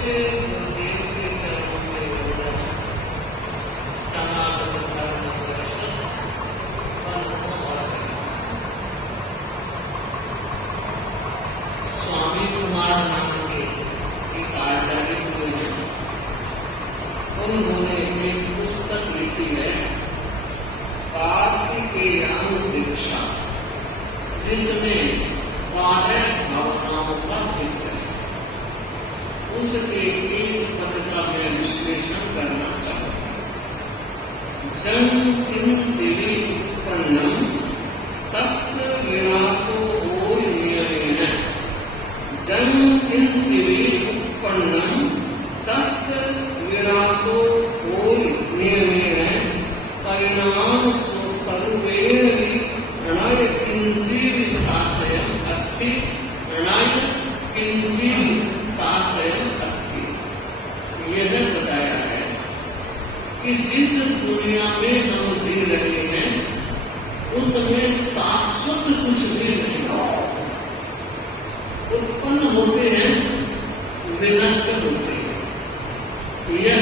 पूज्य गुरुदेव के चरणों में वंदन, सनातन धर्म दर्शन स्वामी कुमार नाम के एक आचार्य हुए हैं। उन्होंने एक पुस्तक लिखी है कार्तिकेयान दीक्षा, जिसमें 12 भावनाओं का चित्र है। उसके एक पद का मैं विश्लेषण करना चाहूंगा। जन किम दिवी उत्पन्नम तस्य विनाशो होय नियमेन। जन किम दिवी उत्पन्नम तस्य विनाशो होय नियमेन। परिणाम सर्वेण प्रणय किंचित साशयम् अस्ति। प्रणय किंचित साशयम् अस्ति। यह बताया है कि जिस दुनिया में हम जी रहे हैं उसमें शाश्वत कुछ भी नहीं है। उत्पन्न होते हैं, विनष्ट होते हैं। यह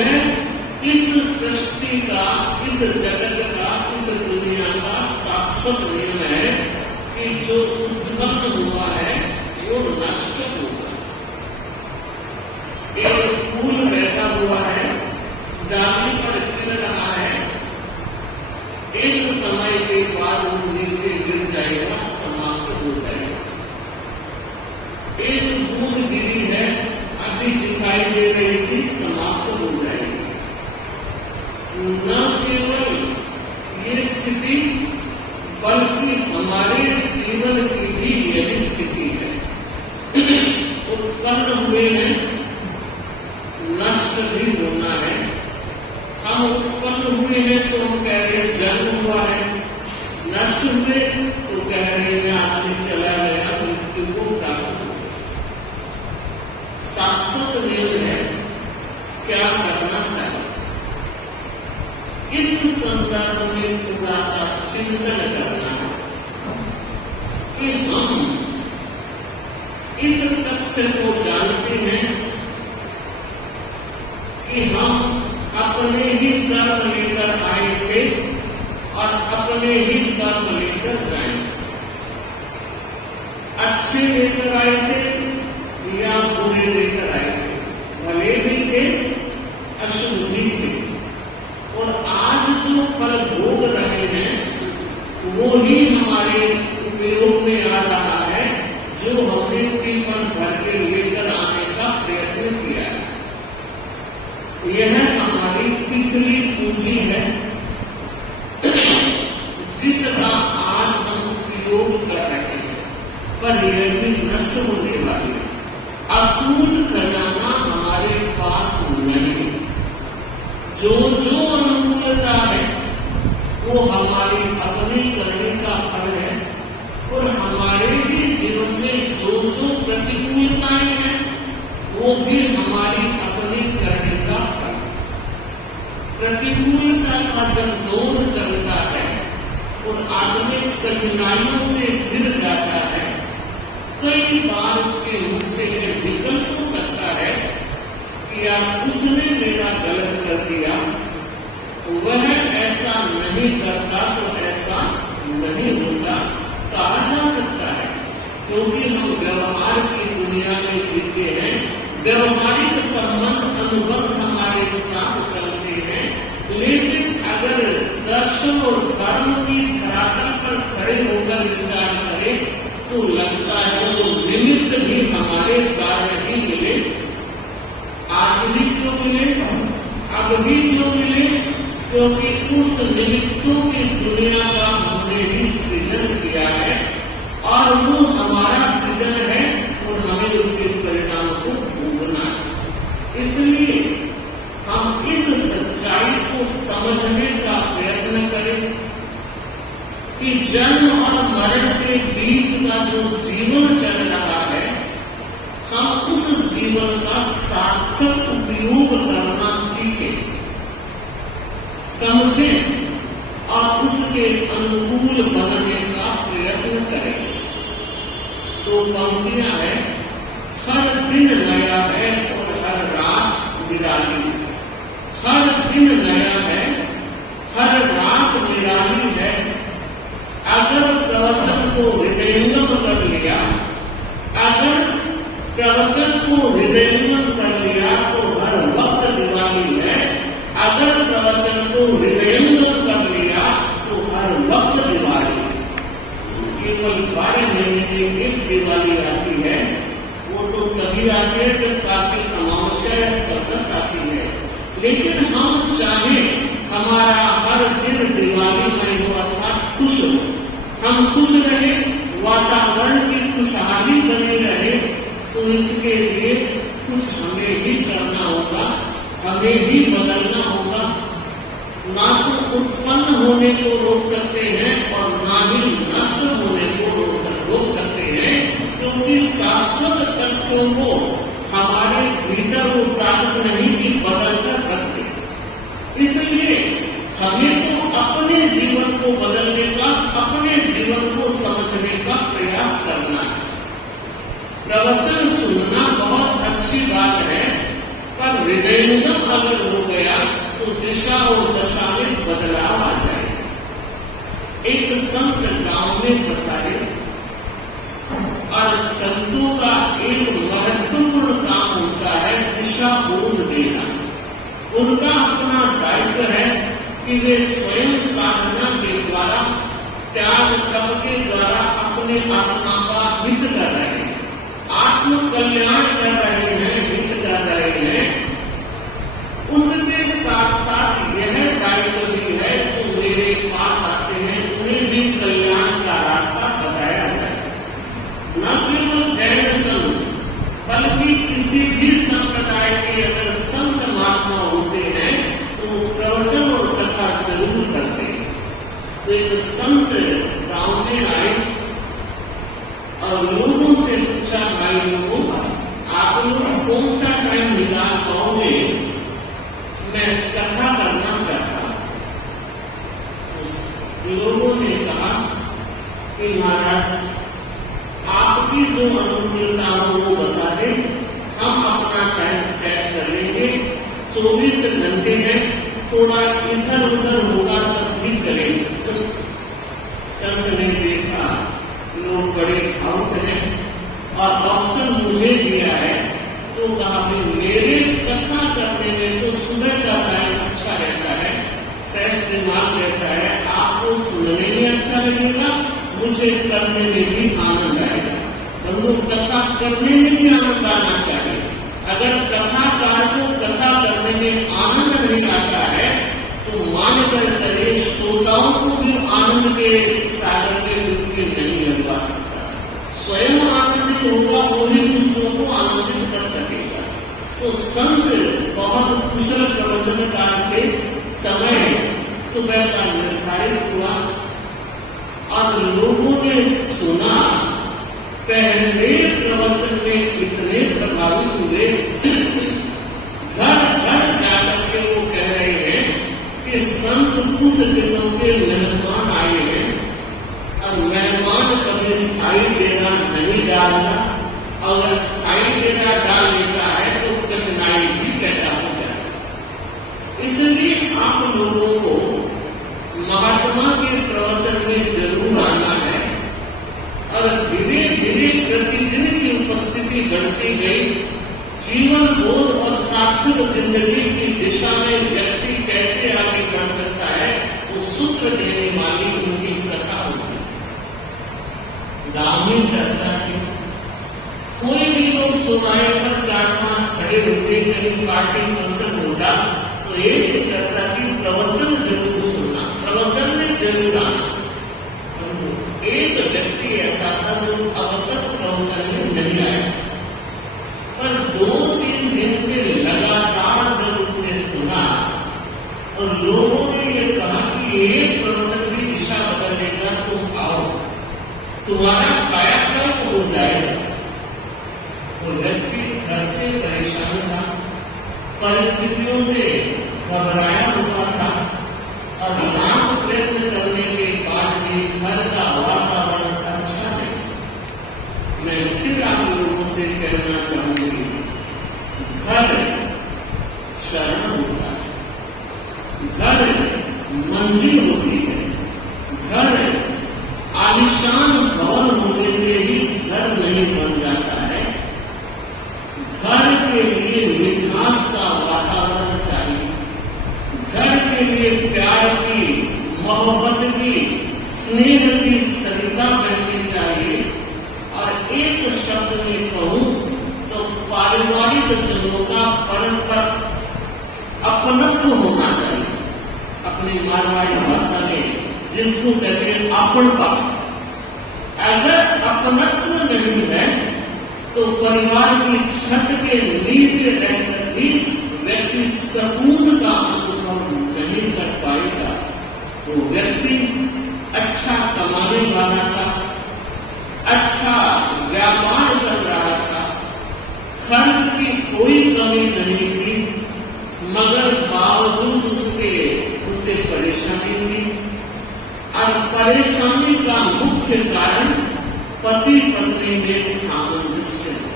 इस सृष्टि का, इस जगत का, इस दुनिया का शाश्वत नियम है कि जो उत्पन्न हुआ है वो नष्ट होगा। एक फूल बैठा हुआ है, डाली पर गिर रहा है, एक समय के बाद वो नीचे गिर जाएगा, समाप्त हो जाएगा। एक बूंद गिरी है, अभी दिखाई दे रही थी, समाप्त हो जाएगी। न केवल ये स्थिति बल्कि हमारे जीवन की भी यही स्थिति है। उत्पन्न हुए हैं, नष्ट भी होना है। हम उत्पन्न हुए हैं तो हम कह रहे हैं जन्म हुआ है, नष्ट हुए तो कह रहे हैं आदमी चला गया, मृत्यु को प्राप्त हो गया। शाश्वत नियम है, क्या करना चाहिए? इस संदर्भ में थोड़ा सा चिंतन करना है कि हम इस तथ्य को जानते हैं कि हम अपने ही कर्म लेकर आए थे और अपने ही कर्म लेकर जाएंगे। अच्छे लेकर आए थे या बुरे लेकर आए थे, भले भी थे, अशुभ भी थे। और आज जो फल भोग रहे हैं वो ही हमारे उपयोग में आ रहा है, जो हमने टीपन भर के लेकर आने का प्रयत्न किया है। यह हमारी पिछली पूंजी है, जिसका आज हम उपयोग कर रहे हैं, पर यह भी नष्ट होने वाली है। अपूर्ण खजाना हमारे पास नहीं। जो जो अनुकूलता है वो हमारी अपनी करने का फल है, और हमारे भी जीवन में जो जो प्रतिकूलताएं हैं वो भी हमारी अपनी करने का फल। प्रतिकूलता का जब दौर चलता है और आदमी कठिनाइयों से गिर जाता है, कई बार उसके मुख से यह निकल तो सकता है कि यार उसने मेरा गलत कर दिया, वह ऐसा नहीं करता तो ऐसा नहीं होता, कहा जा सकता है। क्योंकि हम व्यवहार की दुनिया में जीते हैं, व्यवहारिक संबंध अनुबंध हमारे साथ चलते हैं। लेकिन अगर दर्शन और कर्म की धरातल पर खड़े होकर विचार करें तो लगता है वो निमित्त भी हमारे कार्य ही मिले। आज भी क्यों मिले, अब भी क्यों मिले? क्योंकि उस निमित्तों की दुनिया का हमने ही सृजन किया है, और वो हमारा सृजन है और हमें उसके परिणाम को भोगना है। इसलिए हम इस सच्चाई को समझने का प्रयत्न करें कि जन्म और मरण के बीच का जो जीवन चल रहा है, हम उस जीवन का सार्थक उपयोग करना सीखें, समझें और उसके अनुकूल बनने का प्रयत्न करें। तो पंक्तियां है, हर दिन नया है और हर रात प्रवचन को हृदयंगम कर लिया तो हर वक्त दिवाली है। अगर प्रवचन को हृदयंगम कर लिया तो हर वक्त दिवाली है। केवल 12 महीने में एक दिवाली आती है, वो तो तभी आती है जब कार्तिक अमावस्या या चौदस आती है। लेकिन हम चाहे हमारा हर दिन दिवालीमय हो अर्थात खुश हो, हम खुश रहे, वातावरण की खुशहाली बनी रहे, तो इसके लिए कुछ हमें भी करना होगा, हमें भी बदलना होगा। ना तो उत्पन्न होने को रोक सकते हैं और ना ही नष्ट होने को रोक सकते हैं, क्योंकि शाश्वत तत्वों को हमारे भीतर वो प्राप्त नहीं कि बदल कर रखते। इसलिए हमें तो अपने जीवन को बदलने का, अपने जीवन को समझने का प्रयास करना है। प्रवचन सुनना बहुत अच्छी बात है, पर हृदयंगम अगर हो गया तो दिशा और दशा में बदलाव आ जाए। एक संत गांव में बताए, और संतों का एक महत्वपूर्ण काम होता है दिशा बोध देना। उनका अपना दायित्व है कि वे स्वयं साधना के द्वारा, त्याग तप के द्वारा अपने आत्मा का हित कर रहे हैं, आत्म कल्याण कर रहे हैं, हित कर रहे हैं। उसके साथ साथ यह दायित्व भी है तो मेरे पास आते हैं, उन्हें भी कल्याण का रास्ता बताया जाए। न केवल जैन संत, बल्कि किसी भी संप्रदाय के अगर संत महात्मा होते हैं तो प्रवचन और कथा जरूर करते हैं। तो एक संत गांव में आए और लोगों से पूछा, भाई लोगों, आप लोग कौन सा टाइम निकाल पाओगे, मैं कथा करना चाहता हूं। लोगों ने कहा कि महाराज आपकी जो अनुकूलता हो वो बता दें, हम अपना टाइम सेट कर लेंगे। 24 घंटे में थोड़ा इधर उधर होगा तब भी चलेगा। तो संत ने देखा लोग बड़े भावुक हैं और ऑप्शन मुझे दिया है, तो कहा मेरे कथा करने में तो सुबह का टाइम अच्छा रहता है, फ्रेश दिमाग रहता है, आपको सुनने में अच्छा लगेगा, मुझे करने में भी आनंद आएगा। बंधु, कथा करने में भी आनंद आना चाहिए। अगर कथाकार को कथा करने में आनंद नहीं आता है तो मानकर चले श्रोताओं को भी आनंद के सागर में डुबकी नहीं लगवा सकता। स्वयं आनंदित होगा वो भी दूसरों को आनंदित कर सकेगा। तो संत बहुत कुशल प्रवचनकार के समय सुबह का निर्धारित हुआ और लोगों ने सुना। पहले प्रवचन में इतने प्रभावित हुए, घर घर जाकर के वो कह रहे हैं कि संत कुछ दिनों के मेहमान आए हैं और मेहमान कभी स्थायी डेरा नहीं डालता, अगर स्थायी डेरा डाल लेता है तो कठिनाई भी पैदा हो जाए। इसलिए आप लोगों को महात्मा के प्रवचन में जरूर आना है और धीरे धीरे प्रतिदिन की उपस्थिति बढ़ती गई। जीवन बोध और सार्थक जिंदगी की दिशा में व्यक्ति कैसे आगे बढ़ सकता है, वो सूत्र देने वाली उनकी कथा होती। गांव में चर्चा की, कोई भी लोग चौराहे पर 4-5 खड़े होते, कहीं पार्टी फंक्शन होता तो एक चर्चा की प्रवचन जरूर सुनना, प्रवचन में जरूर आना। एक व्यक्ति ऐसा था जो अब तक प्रवचन में नहीं आया, पर 2-3 दिन से लगातार जब उसने सुना और लोगों ने ये कहा कि एक प्रवचन की दिशा बदल देगा, तुम आओ, तुम्हारा कायाकल्प हो जाएगा। वो व्यक्ति घर से परेशान था, परिस्थितियों से घबराया हुआ था और लाख प्रयत्न करने के बाद भी घर का वातावरण अच्छा है। मैं फिर आप लोगों से कहना चाहूंगी, घर शरण होता है, घर मंजिल होती है, घर आलिशान भवन होने से ही घर नहीं बन जाता है। घर के लिए मिठास का वातावरण चाहिए, घर के लिए प्यार की, मोहब्बत की, स्नेह की सरिता बननी चाहिए। और एक शब्द में कहूं तो पारिवारिक जनों का परस्पर अपनत्व होना चाहिए। अपनी मारवाड़ी भाषा में जिसको कहते हैं आपनपा, अगर अपनत्व नहीं है तो परिवार की छत के नीचे रहकर भी व्यक्ति सुकून का अनुभव नहीं कर पाएगा। तो व्यक्ति अच्छा कमाने वाला था, अच्छा व्यापार चल रहा था, खर्च की कोई कमी नहीं थी, मगर बावजूद उसे परेशानी थी। और परेशानी का मुख्य कारण पति पत्नी में सामंजस्य है।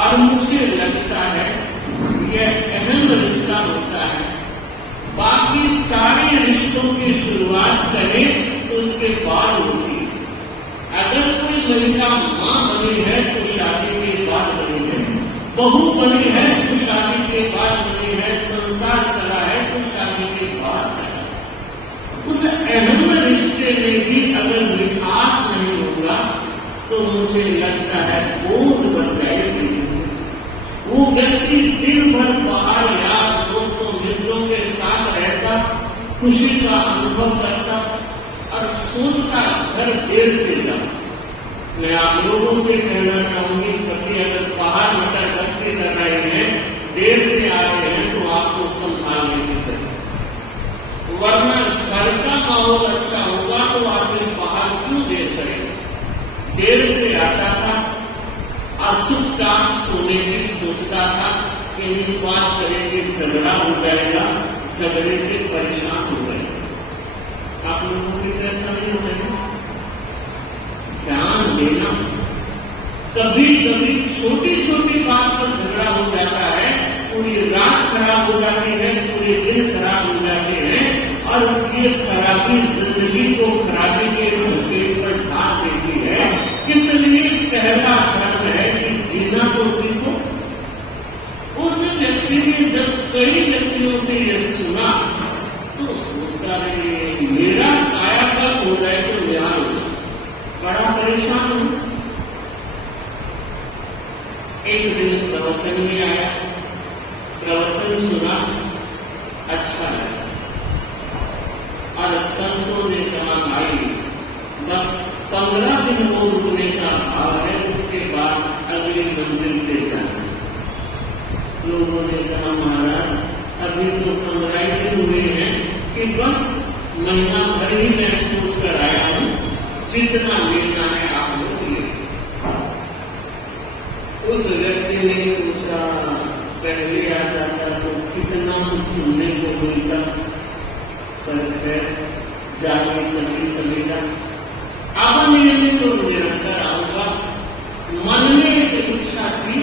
और मुझे लगता है यह अहम रिश्ता होता है। बाकी सारे रिश्तों की शुरुआत करें तो उसके बाद होती है। अगर कोई महिला मां बनी है तो शादी के बाद बनी है, बहू बनी है तो शादी के बाद बनी है, संसार चला है तो शादी के बाद चला। उस अहम रिश्ते में भी अगर मिठास नहीं होगा तो मुझे लगता है बोझ बन जाएगी। वो व्यक्ति दिन भर बाहर यार दोस्तों मित्रों के साथ रहता, खुशी का अनुभव करता और सोचता घर देर से जाओ। मैं आप लोगों से कहना चाहूंगी कि अगर बाहर मटर गश्ती कर रहे हैं, देर से आ रहे हैं तो आपको संभालने की जरूरत, वरना घर का माहौल अच्छा होगा तो आदमी बाहर क्यों देर करेगा। देर से आता था और चुपचाप सोने की सोचता था कि ये बात करेंगे झगड़ा हो जाएगा, झगड़े से परेशान हो गए। आप लोगों के कैसा नहीं हो रहा? ध्यान देना, कभी कभी छोटी छोटी बात पर झगड़ा हो जाता है, पूरी रात खराब हो जाती है, पूरे दिन खराब हो जाते हैं और ये खराबी जिंदगी को खराबी के पेट पर ढाल देती है। इसलिए पहला धर्म है कि जीना तो सीखो। उस व्यक्ति ने जब कई व्यक्तियों से यह सुना तो सोचा रे मेरा कायाकल्प हो जाए तो यहाँ बड़ा परेशान हूं। एक दिन प्रवचन में आया, प्रवचन सुना, अच्छा लगा और संतों ने कहा भाई बस 15 दिन वो रुकने का भाव है, उसके बाद अगली मंजिल पे जाना। लोगों ने कहा महाराज अभी तो 15 दिन हुए हैं कि बस महीना भर ही मैं सोच कर आया हूं, जितना लेना है आप लोग ले। उस व्यक्ति ने सोचा पहले आ जाता तो कितना कुछ सुनने को मिलता, पर फिर जाने कभी समेटा। अब मैं तो निरंतर आऊंगा, मन में एक इच्छा थी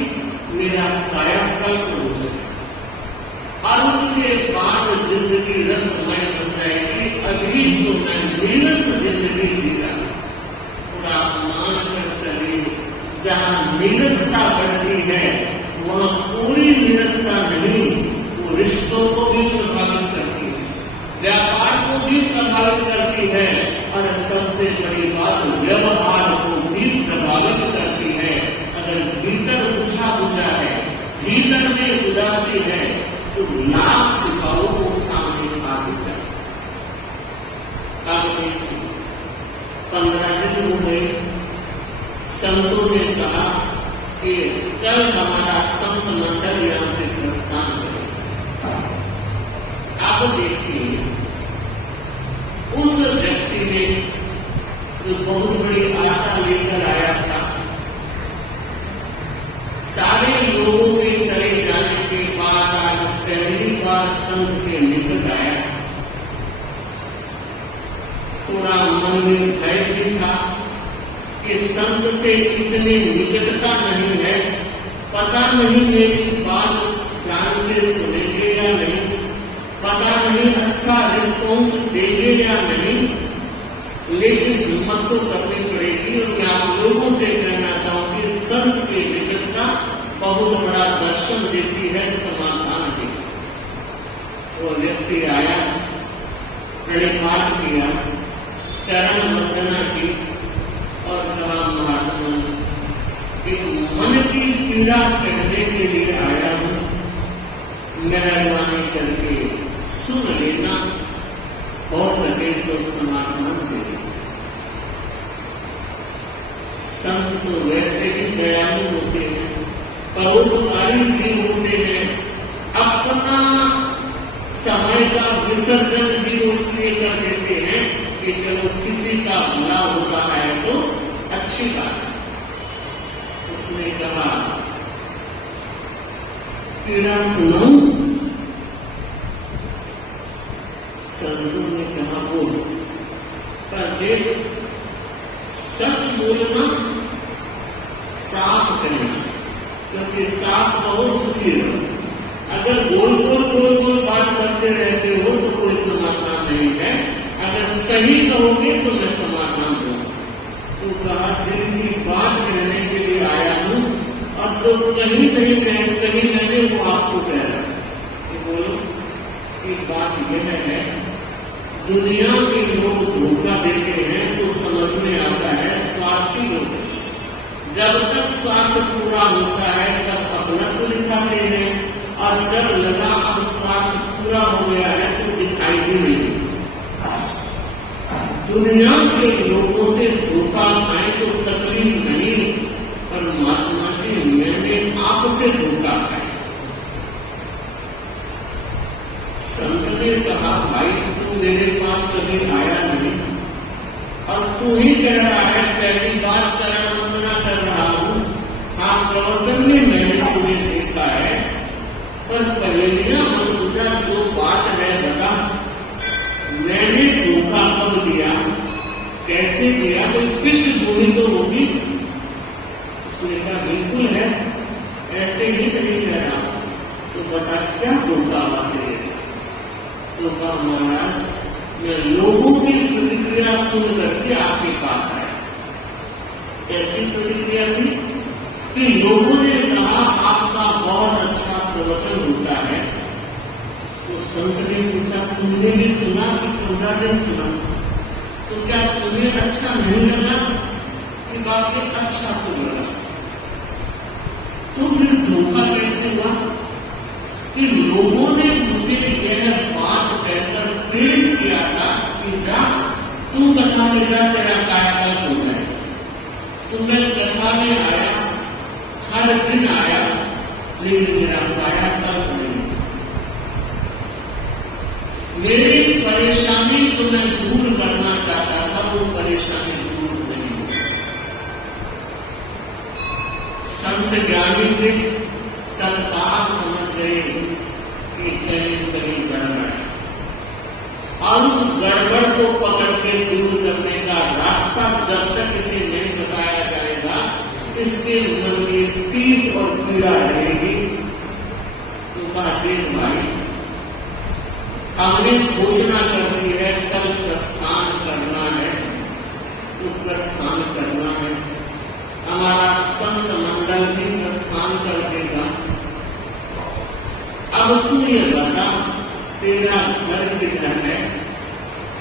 मेरा कायाकल्प हो सके और उसके बाद जिंदगी रसमय बन जाएगी। अभी तो मैं नीरस जिंदगी जीता, थोड़ा मान कर चलिए जहां नीरसता बढ़ती है वहां पूरी नीरसता नहीं, वो रिश्तों को भी प्रभावित करती है, व्यापार को भी प्रभावित करती है और सबसे बड़ी बात व्यवहार को भी प्रभावित करती है। अगर भीतर बुझा बुझा है, भीतर में उदासी है तो लाख सिपाहों को सामने आ जाए। अब 15 दिन हो गए, संतों ने कहा कि कल हमारा संत मंडल यहां से प्रस्थान करेगा। अब देखिए उस व्यक्ति ने जो बहुत बड़ी आशा लेकर आया था, सारे लोगों के चले जाने के बाद आज पहली बार संत के निकट आया। थोड़ा मन में भय भी था कि संत से इतनी निकटता नहीं है, पता नहीं मेरी बात ध्यान से सुनेंगे या नहीं, पता नहीं अच्छा रिस्पॉन्स देंगे या नहीं, लेकिन हिम्मत तो करनी पड़ेगी। और मैं आप लोगों से कहना चाहूंगी संत की निकटता बहुत बड़ा दर्शन देती है, समाधान देती। वो व्यक्ति आया, प्रणिपात किया, चरण वंदना की और कहा, महात्मा एक मन की पीड़ा कहने के लिए आया हूं, मेहरबानी करके सुन लेना, हो सके तो समाधान दे। संत तो वैसे ही दयालु होते हैं, परोपकारी जीव होते हैं, अपना समय का विसर्जन भी उसलिए कर देते हैं कि चलो किसी का भला होता है तो अच्छी बात है। उसने कहा, पीड़ा सुनो। संतों ने कहा, बोल। पर देख, सच बोलना, साफ कहना, क्योंकि साफ बहुत सुखी हो। अगर गोल गोल बात करते रहते हो तो कोई समाधान नहीं है। अगर सही कहोगे तो मैं समाधान दूंगा। तो कहा, दिल की बात कहने के लिए आया हूं और जो कहीं मैंने वो आपको कह रहा है। बोलो, एक बात यह है, दुनिया के लोग धोखा देते हैं तो समझ में आता है स्वार्थी लोग। जब तक स्वार्थ पूरा होता है तब अपना तो दिखाते हैं, और जब लगा अब स्वार्थ पूरा हो गया है तो दिखाई भी नहीं। दुनिया के लोगों से धोखा खाए तो तकलीफ नहीं, पर महात्मा जी मैंने आपसे धोखा खाया। संत ने कहा, भाई तू मेरे पास कभी आया नहीं और तू ही कह रहा है पहली बार चरण वंदना कर रहा हूं। हाँ, प्रवचन में मैंने तुम्हें देखा है, पर पहेलियां मनुजा जो बात है बता, मैंने धोखा कब दिया, कैसे दिया, कोई पृष्ठभूमि तो होगी। उसने कहा, बिल्कुल है, ऐसे ही नहीं कह रहा। तो बता क्या धोखा हुआ तेरे से? तो कहा, महाराज मैं लोगों की प्रतिक्रिया सुन करके आपके पास आया। कैसी प्रतिक्रिया थी कि लोगों ने कहा आपका बहुत अच्छा प्रवचन होता है। तो संत ने पूछा, तुमने भी सुना कि 15 दिन सुना? तो क्या तुम्हें अच्छा नहीं लगा? कि बाकी अच्छा तो लगा। तो फिर धोखा कैसे हुआ कि लोगों ने मुझे यह बात कहकर प्रेम किया था कि जा तू कथा ले जा, तेरा कायाकल्प हो जाए। तो मैं कथा में आया, हर दिन आया, लेकिन मेरा कायाकल्प नहीं। मेरी परेशानी जो मैं दूर करना चाहता था वो परेशानी दूर नहीं हुई। संत ज्ञानी थे, तत्काल समझ गए कि कहीं गड़बड़ है, और उस गड़बड़ को पकड़ के दूर करने का रास्ता जब तक इसे नहीं बताया जाएगा, इसके मन में 30 और पीड़ा रहेगी। तो कहा, देख भाई, हमने घोषणा कर दी है कल प्रस्थान करना है, तो प्रस्थान करना है। हमारा संत मंडल भी प्रस्थान कर देगा। अब तू ये बता, तेरा घर किधर है?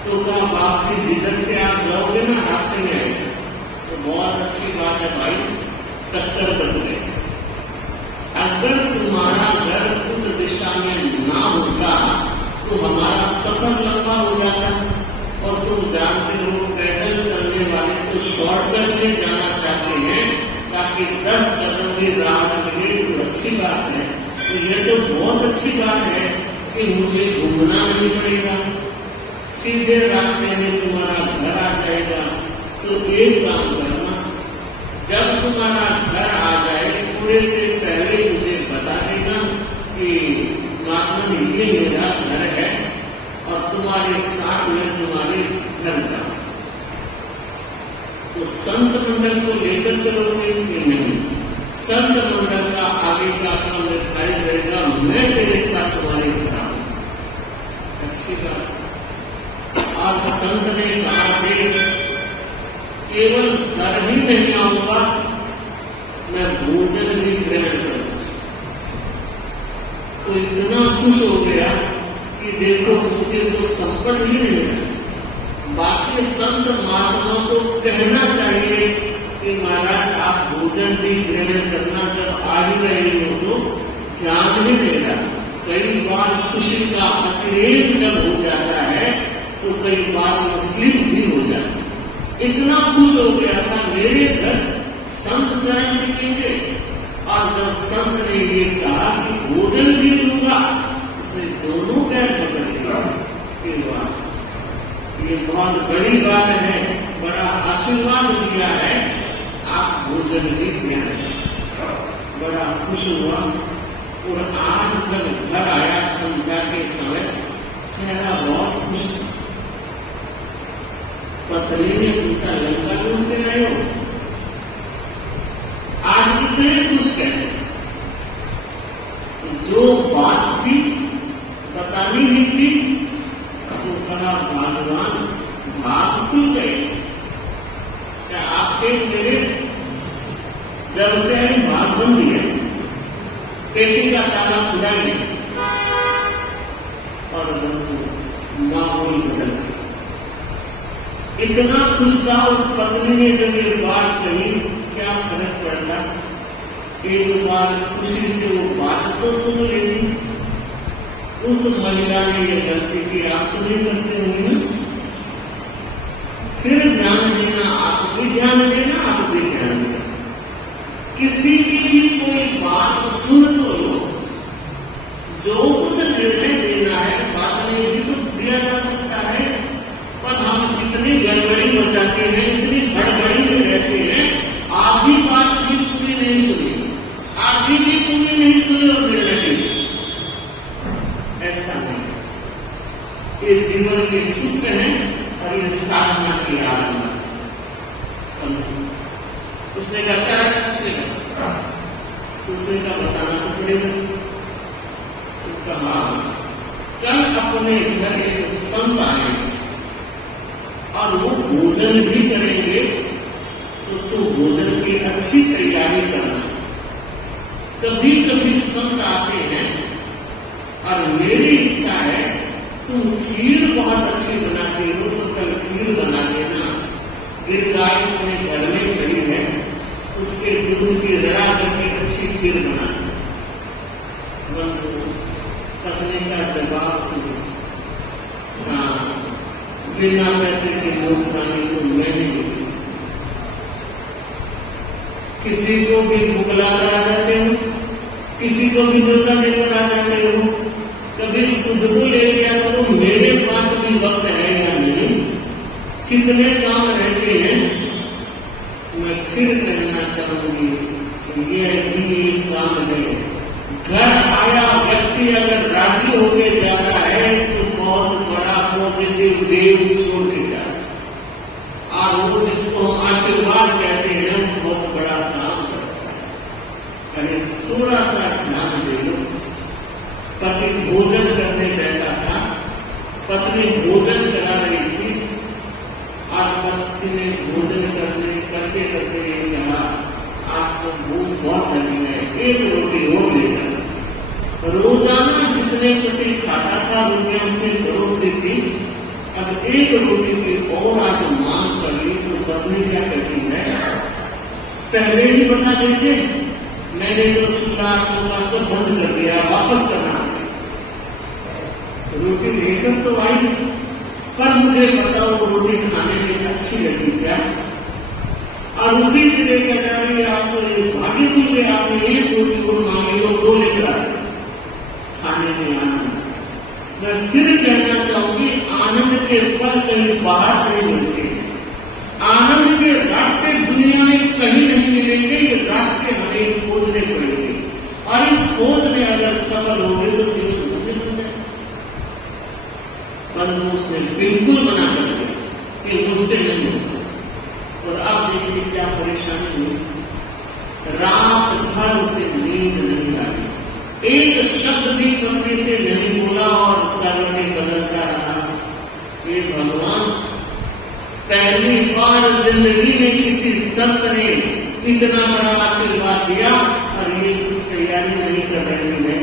तो क्या बाप की जिधर से आप जाओगे ना, रास्ते में आएगा। तो बहुत अच्छी बात है भाई, चक्कर बच गए। अगर तुम्हारा घर उस दिशा में ना होता तो हमारा सफर लंबा हो जाता। और तुम जानते हो पैदल चलने वाले तो शॉर्टकट में जाना चाहते हैं ताकि 10 कदम की राह मिले, तो अच्छी बात है। तो यह तो बहुत अच्छी बात है कि मुझे घूमना नहीं पड़ेगा, सीधे रास्ते में तुम्हारा घर आ जाएगा। तो एक काम करना, जब तुम्हारा घर आ जाए पूरे से पहले मुझे बता देना कि महात्मा ये मेरा घर है और तुम्हारे साथ में तुम्हारे घर जाओ। तो संत मंडल को लेकर चलोगे कि नहीं? संत मंडल का आगे का काम निर्धारित रहेगा, मैं तेरे साथ तुम्हारे घर आऊं। अच्छी बात। आज संत ने कहा कि केवल घर ही नहीं आऊंगा, मैं भोजन भी ग्रहण करूंगा। खुश हो गया कि देखो मुझे तो संकट ही नहीं है। बाकी संत महात्माओं को कहना चाहिए कि महाराज आप भोजन भी ग्रहण करना, जब आ ही रहे हो तो ध्यान नहीं देगा। कई बार खुशी का अतिरेक जब हो जाता है तो कई बार वो स्लिप भी हो जाता है। इतना खुश हो गया था मेरे घर संत शरण टिकेंगे, और जब संत ने ये कहा कि भोजन भी लूंगा, उसने दोनों पैर पकड़ लिया कि वाह ये बहुत बड़ी बात है, बड़ा आशीर्वाद दिया है, आप भोजन भी ज्ञान। बड़ा खुश हुआ। और आज जब घर आया संध्या के समय, चेहरा बहुत खुश। पत्नी ने पूछा लंका लूट के आए हो, आज इतने खुश कैसे? जो बात थी बतानी नहीं थी तो कहा भगवान भाग क्यों गए? क्या आपके मेरे जब से आई भाग बंद है, पेटी का ताला खुदाई और माहौल बदल गया। इतना खुश था और पत्नी ने जब ये बात कही, क्या फर्क पड़ता? एक बार खुशी से वो बात तो सुन लेती। उस महिला ने ये गलती की, आप तो नहीं करते होंगे ना? फिर ध्यान देना, आप भी ध्यान देना, आप भी ध्यान देना। किसी की भी कोई बात सुन तो लो, जो कुछ निर्णय देना है बाद में भी तो दिया जा सकता है, पर हम इतनी गड़बड़ी मचाते हैं, इतनी हड़बड़ी में रहते हैं, आप भी बात भी पूरी नहीं सुनी, आप भी पूरी नहीं सुनी और निर्णय नहीं। ऐसा नहीं, ये जीवन के सुख है और ये साधना की आरंभ। उसने कहा उसने का बताना तो पड़ेगा। तो कहा कल अपने घर एक संत आए और वो भोजन भी करेंगे, तो भोजन की अच्छी तैयारी करना। कभी कभी संत आते हैं और मेरी इच्छा है तुम खीर बहुत अच्छी बनाते हो तो कल खीर बना देना। गिरगाय अपने घर में खड़ी है, उसके दूध की रड़ा करके अच्छी खीर बना। पत्नी का जवाब सुनो, हाँ बिना पैसे के नोट खाने को मैं नहीं। किसी को भी बुकला करा जाते हो, किसी को भी दुर्गा देकर आ जाते हो, कभी सुध को ले लिया तो मेरे पास भी वक्त है या नहीं, कितने काम रहते हैं। मैं फिर कहना चाहूंगी ये भी काम है। घर आया व्यक्ति अगर राजी होके जाता है तो बहुत बड़ा पॉजिटिव वेव छोड़ के जाता है, और वो जिसको हम आशीर्वाद कहते हैं बहुत बड़ा काम करता है। अरे थोड़ा सा ध्यान दे लो। पति भोजन करने बैठा था, पत्नी भोजन करा रही थी और पत्नी ने भोजन करते करते कहा आज तो भूख बहुत लगी है, एक रोटी और लेकर। रोजाना जितने रोटी खाता था रोटियां उसने परोस दी थी, अब एक रोटी की और आज मांग कर ली तो पत्नी क्या करती है, पहले ही बता देते मैंने तो चूल्हा सब बंद कर दिया, वापस करना। रोटी लेकर तो आई, पर मुझे बताओ रोटी खाने में अच्छी लगी क्या? और उसी से लेकर जा रही आपको भाग्य मिल गया, आपने एक रोटी को मांगी तो दो लेकर खाने में आनंद। मैं फिर कहना चाहूंगी आनंद के पल कहीं बाहर नहीं मिलते, आनंद के रास्ते दुनिया में कहीं नहीं मिलेंगे, ये रास्ते हमें खोजने पड़ेंगे, और इस खोज में अगर सफल हो गए तो जीवन मुझे बन जाए। परंतु उसने बिल्कुल मना कर दिया कि मुझसे नहीं होता। और अब देखिए क्या परेशानी हुई, रात भर उसे नींद नहीं आई, एक शब्द भी पत्नी से नहीं बोला और कर्म में बदलता रहा। ये भगवान, पहली बार जिंदगी में किसी संत ने इतना बड़ा आशीर्वाद दिया और ये कुछ तैयारी नहीं कर रही है।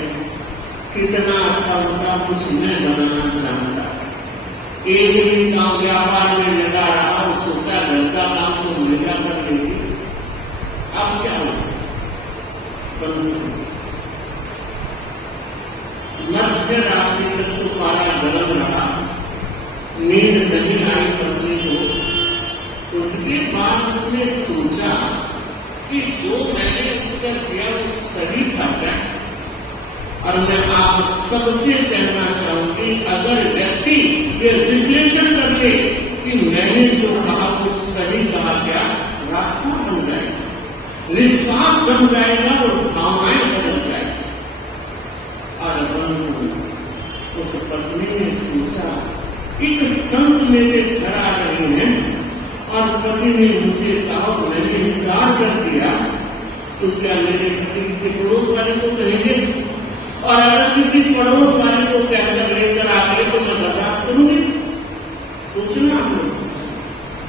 कितना सा उनका कुछ मैं बनाना चाहता। एक दिन का व्यापार में लगा रहा और सोचा घर का काम तो मिला कर लेगी, अब क्या हो मध्य रात्रि तक तो पारा गरम रहा, नींद नहीं आई पत्नी को। उसके बाद उसने सोचा कि जो मैंने उत्तर दिया वो सही था क्या? और मैं आप सबसे कहना चाहूंगी, अगर व्यक्ति ये विश्लेषण कर ले कि मैंने जो कहा वो सही कहा क्या, रास्ता बन जाएगा, विश्वास बन जाएगा और भावनाएं बदल जाएगी। और उस पत्नी ने सोचा, एक संत मेरे घर आ रहे हैं और पति ने मुझे कहा मैंने इनकार कर दिया, तो क्या मेरे पति किसी पड़ोस वाले को कहेंगे? और अगर किसी पड़ोस वाले को कहकर लेकर आ गए तो मैं बर्दाश्त करूंगी? सोचना,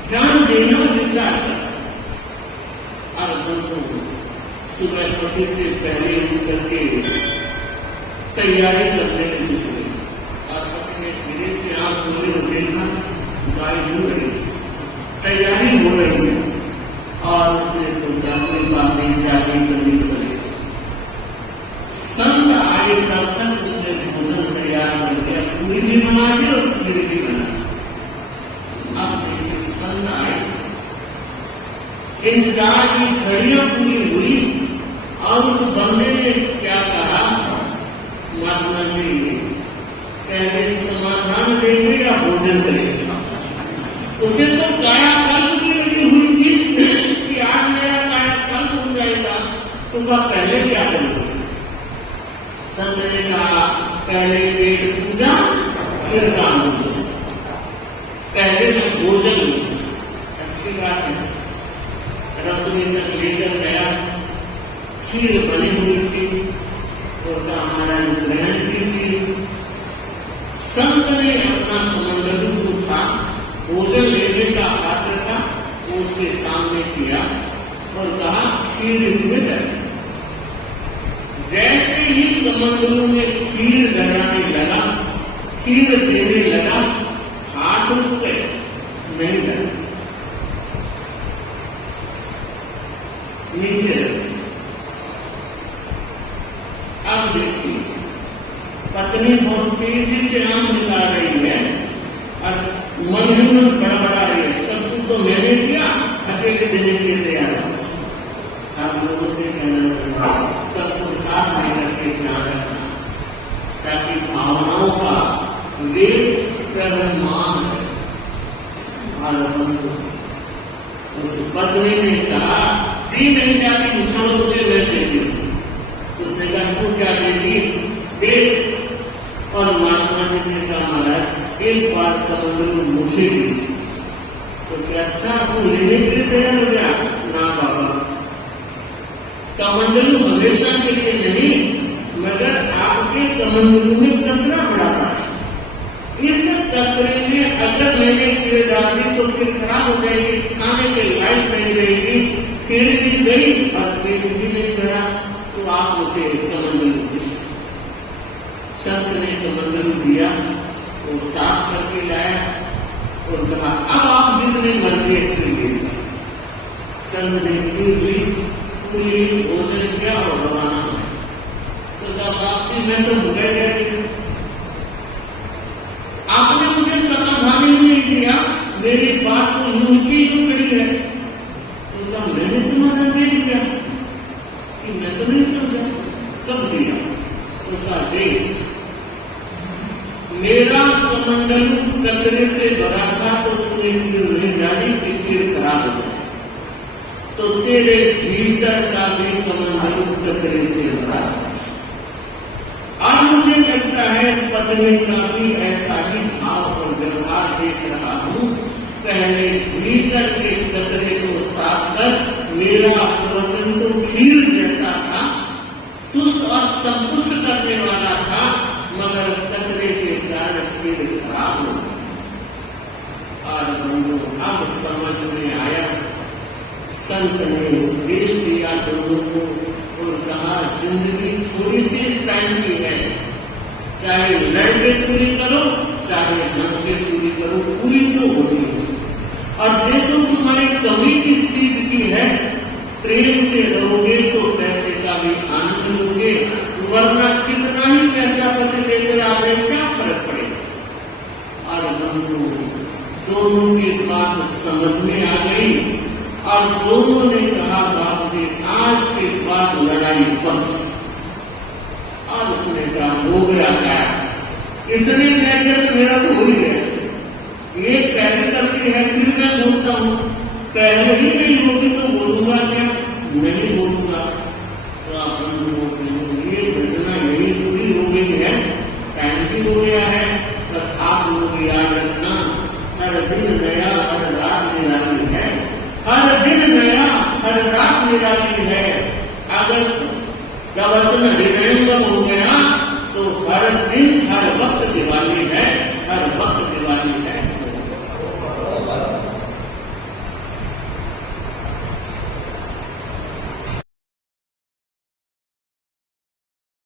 ध्यान देना, विचार करना। और सुबह पति से पहले उठ करके तैयारी करने में जुट गई और पति ने धीरे से आंख खोली और देखा गाय हो रही, तैयारी हो रही है। और उसने सोचा कोई बात नहीं, जाके करनी सही। संत आए तब तक उसने भोजन तैयार कर दिया, पूरी भी बना दी और खीर भी बना दी। अब देखिए संत आए, इंतजार की घड़ियां पूरी हुई और उस बंदे ने क्या कहा, महात्मा जी पहले समाधान देंगे या भोजन करेंगे? उसे तो कायाकल्प की लगी हुई थी कि आज मेरा कायाकल्प हो जाएगा, तो पहले क्या करेंगे? संत ने कहा पहले पेट पूजा फिर काम पूजा, पहले मैं भोजन। अच्छी बात है। रसोई तक लेकर गया, खीर बनी हुई थी और हमारा ग्रहण कीजिए। संत ने अपना कमंडलू जो था, भोजन लेने का पात्र था, वो उसके सामने किया और कहा खीर इसमें डाल। जैसे ही कमंडलू में खीर लगाने लगा, खीर देने लगा, हाथ रुक गए, नहीं लगा, नीचे रखे। अब देखिए पत्नी बहुत तेजी से आम निकाल रही है और मन ही मन बड़बड़ा रही है, सब कुछ तो मैंने किया, अकेले देने के लिए तैयार हूं। आप लोगों से कहना चाहिए सबको साथ में रखे, ध्यान रखना, ताकि भावनाओं का वेग प्रबंधमान है। उस पत्नी ने कहा दी नहीं जाती, उठाओ उसे मैं देती हूँ। उसने कहा तू क्या देगी? देख। और महात्मा जी ने कहा महाराज एक बार कमंडलू मुझे दीजिए। तो क्या अच्छा आपको लेने के लिए तैयार हो गया? ना बाबा, कमंडलू हमेशा के लिए नहीं, मगर आपके कमंडलू में कचरा पड़ा था, इस कचरे में अगर मैंने खीर डाल दी तो फिर खराब हो जाएगी, खाने के लायक नहीं रहेगी। खीर भी गई और पेट भी नहीं भरा, तो आप उसे कमंडलू दिए। संत ने कमंडलू दिया, वो साफ करके लाया और कहा अब आप जितनी मर्जी है खीर लीजिए। संत ने खीर ली, पूरी भोजन किया और रवाना हुआ। तो जब वापसी में तो भूखे गए, आपने मुझे समाधान ही नहीं दिया, मेरी बात तो यूं की यूं खड़ी है। तो क्या मैंने समाधान दे दिया कि मैं तो नहीं समझा? कब दिया? तो कहा देख, मेरा कमंडलू कचरे से भरा था तो तूने खीर नहीं डाली कि खीर खराब हो गई, तो तेरे भीतर का भी कमंडलू कचरे से भरा। और मुझे लगता है पत्नी का भी ऐसा ही भाव और व्यवहार देख रहा हूं। पहले भीतर के कचरे को साफ कर, मेरा वचन तो खीर जैसा था, तुष्ट और संतुष्ट करने वाला था, मगर कचरे के कारण खीर खराब हो। और अब समझ में आया, संत ने उपदेश दिया लोगों को और कहा जिंदगी थोड़ी सी टाइम की है, चाहे लड़ के पूरी करो, चाहे हंस के पूरी करो, पूरी तो होनी है। और देखो तुम्हारी कमी किस चीज की है, प्रेम से रहोगे तो पैसे का भी आनंद लोगे, वरना कितना ही पैसा पति लेकर आ रहे क्या फर्क पड़ेगा। और हम दोनों की बात समझ में आ गई और दोनों ने कहा बाप जी आज के बाद लड़ाई बंद। और उसने कहा हो गया क्या, इसने कहकर तो मेरा तो हो ही गया, ये कहने करती है फिर मैं बोलता हूँ, पहले ही नहीं होगी तो बोलूंगा क्या, नहीं बोलूंगा। तो आप ये घटना यही पूरी हो गई है, टाइम भी हो गया है। तब आप लोग याद रखना, हर दिन नया हर रात निराली है, हर दिन नया हर रात निराली है। अगर प्रवचन हृदयंगम हो गया तो हर दिन हर वक्त दिवाली है, हर वक्त दिवाली है।